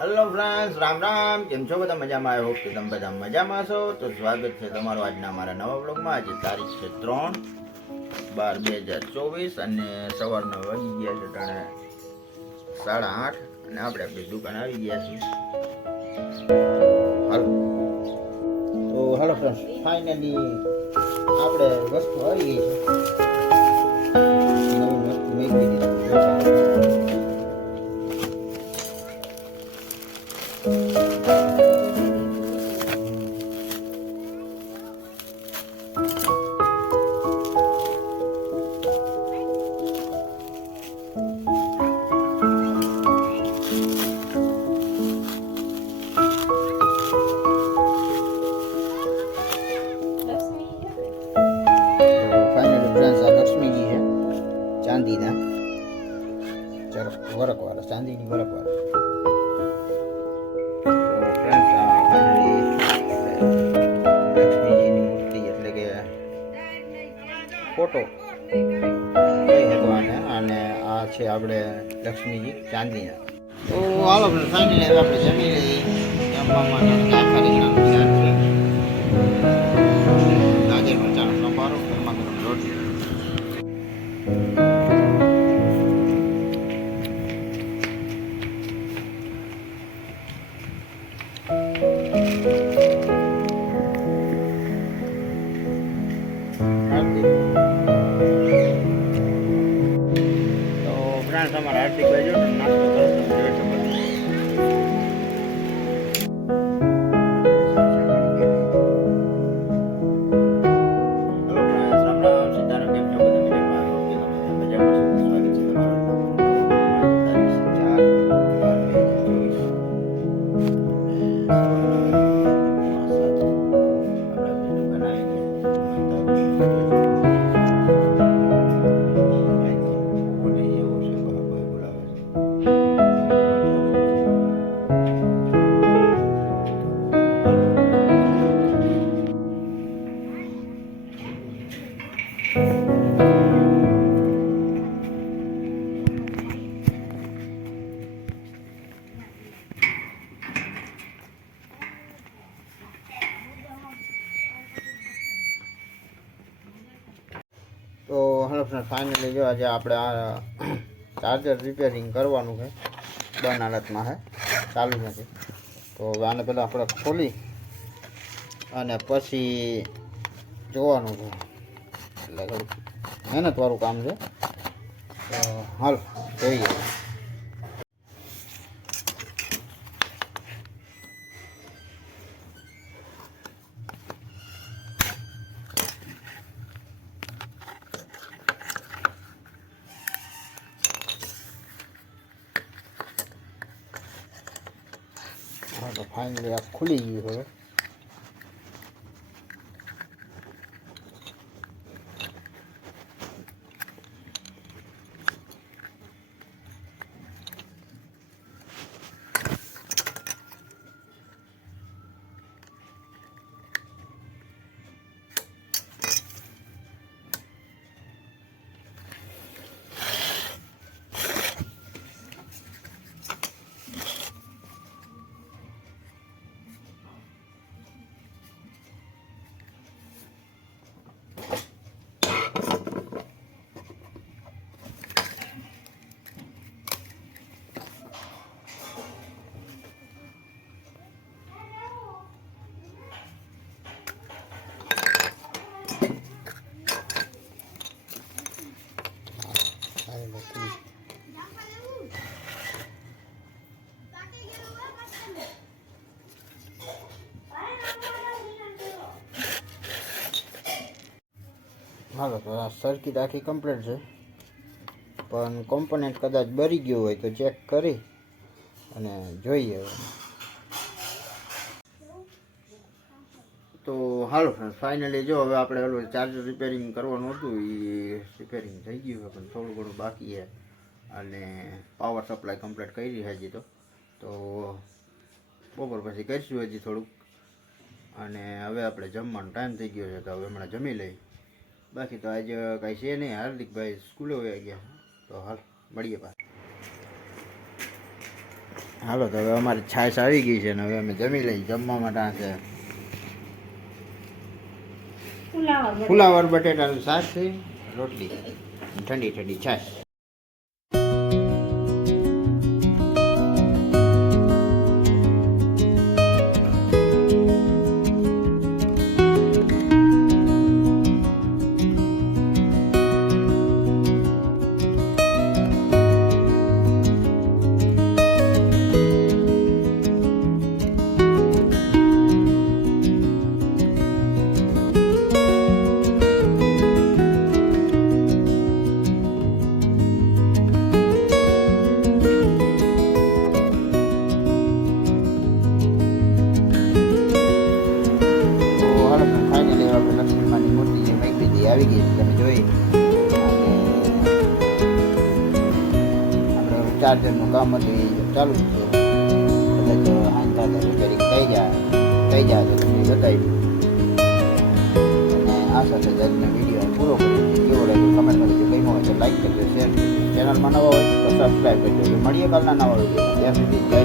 Hello friends, Ram Ram. કેમ છો બધા? મજામાં? આવ્યો હોપ કે તમે બધા મજામાં છો. તો સ્વાગત છે તમારું આજના અમારા નવા બ્લોગમાં. આજે તારીખ છે 3/12/2024 અને સવારના વાગી ગયા છે ટાણે 8:30 અને આપણે આપણી દુકાન આવી ગયા છીએ. હાલો તો હાલો ફ્રેન્ડ્સ, ફાઇનલી આપણે વસ્તુ આવી ગઈ છે. નવી વસ્તુ મેળવી દીધી. ચાંદીના વરકવાળા, ચાંદીની વરકવાળા. લક્ષ્મીજીની મૂર્તિ એટલે કે ફોટો કહી ભગવાન, અને આ છે આપણે લક્ષ્મીજી ચાંદીના. તો હાલો ફાઇનલી હવે આપણે જમી લઈએ. જમવામાં આખા રીંગણાનું શાક છે, ગાજર મરચાંનો સંભારો, ગરમા ગરમ રોટલી. તમારા હાર્દિક ભાઈ જો નાસ્તો કરો તો જોઈ શકો. તો હેલો ફ્રેન્ડ, ફાઇનલી જો આજે આપણે આ ચાર્જર રિપેરિંગ કરવાનું છે. બંધ હાલતમાં છે, ચાલુ નથી. તો આને પહેલાં આપણે ખોલી અને પછી જોવાનું છે, એટલે થોડુંક મહેનતવાળું કામ છે. તો હાલ જોઈએ. તો ફાઇનલી આ ખુલી ગયું હવે. હાલો તો આ સર્કિટ આખી કમ્પ્લીટ છે, પણ કોમ્પોનન્ટ કદાચ બળી ગયું હોય તો ચેક કરી અને જોઈએ. તો હાલો ફાઇનલી જો હવે આપણે ઓલું ચાર્જર રિપેરિંગ કરવાનું હતું, એ રિપેરિંગ થઈ ગયું છે, પણ થોડું ઘણું બાકી છે. અને પાવર સપ્લાય કમ્પ્લીટ કરી છે હજી તો બપોર પછી કરીશું હજી થોડુંક. અને હવે આપણે જમવાનો ટાઈમ થઈ ગયો છે, તો હવે હમણાં જમી લઈ. બાકી તો આજે કાંઈ છે નહીં. હાર્દિકભાઈ સ્કૂલે વયા ગયા, તો હાલ મળીએ પાછા. હાલો તો હવે અમારી છાશ આવી ગઈ છે ને હવે અમે જમી લઈ. જમવા માટે આ છે ફુલાવર બટેટાનું શાક છે, રોટલી, ઠંડી ઠંડી છાશ. લક્ષ્મીમાની મૂર્તિ જે મૂકી હતી આવી ગઈ છે તમે જોઈ. અને આપણે ચાર્જરનું કામ હતું એ ચાલુ જ છે. કદાચ હાંતા રિપેરિંગ થઈ જાય તો તમને બતાવી. અને આ સાથે જ આજનો વિડીયો પૂરો કરી કેવો લાગ્યો કમેન્ટ કરજો. ગમ્યો હોય તો લાઈક કરજો, શેર કરજો. ચેનલમાં નવા હોય તો સબસ્ક્રાઈબ કરજો. મળીએ કાલના નવા વિડીયો. ત્યાં સુધી જય